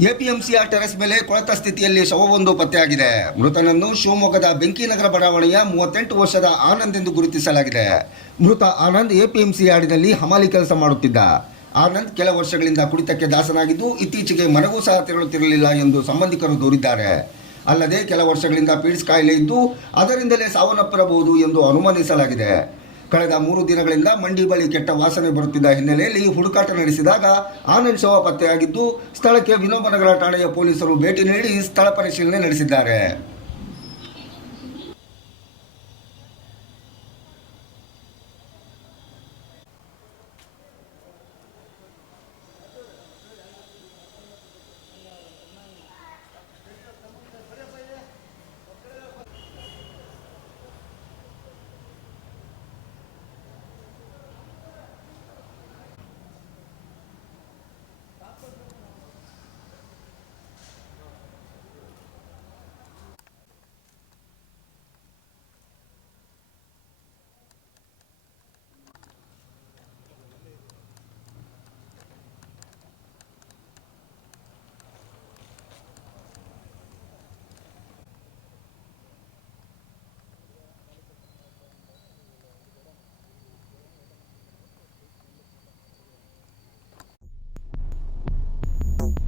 ಎಪಿಎಂಸಿಯ terrace ಮೇಲೆ ಕೊಳೆತ ಸ್ಥಿತಿಯಲ್ಲಿ ಶವವೊಂದು ಪತ್ತೆಯಾಗಿದೆ. ಮೃತನನ್ನು ಶಿವಮೊಗ್ಗದ ಬೆಂಕಿನಗರ ಬಡಾವಣೆಯ 38 ವರ್ಷದ ಆನಂದ್ ಎಂದು ಗುರುತಿಸಲಾಗಿದೆ. ಮೃತ ಆನಂದ್ ಎಪಿಎಂಸಿ ಯಾರ್ಡಿನಲ್ಲಿ ಹಮಾಲಿ ಕೆಲಸ ಮಾಡುತ್ತಿದ್ದ. ಆನಂದ್ ಕೆಲ ವರ್ಷಗಳಿಂದ ಕುಡಿತಕ್ಕೆ ದಾಸನಾಗಿದ್ದು, ಇತ್ತೀಚೆಗೆ ಮನೆಗೂ ಸಹ ತೆರಳುತ್ತಿರಲಿಲ್ಲ ಎಂದು ಸಂಬಂಧಿಕರು ದೂರಿದ್ದಾರೆ. ಅಲ್ಲದೆ ಕೆಲ ವರ್ಷಗಳಿಂದ ಪೀಡ್ಸ್ ಕಾಯಿಲೆ ಇದ್ದು ಅದರಿಂದಲೇ ಸಾವನ್ನಪ್ಪಿರಬಹುದು ಎಂದು ಅನುಮಾನಿಸಲಾಗಿದೆ. ಕಳೆದ 3 ದಿನಗಳಿಂದ ಮಂಡಿ ಬಳಿ ಕೆಟ್ಟ ವಾಸನೆ ಬರುತ್ತಿದ್ದ ಹಿನ್ನೆಲೆಯಲ್ಲಿ ಹುಡುಕಾಟ ನಡೆಸಿದಾಗ ಆನಂದ್ ಶವ ಪತ್ತೆಯಾಗಿದ್ದು, ಸ್ಥಳಕ್ಕೆ ವಿನೋಬನಗರ ಠಾಣೆಯ ಪೊಲೀಸರು ಭೇಟಿ ನೀಡಿ ಸ್ಥಳ ಪರಿಶೀಲನೆ ನಡೆಸಿದ್ದಾರೆ.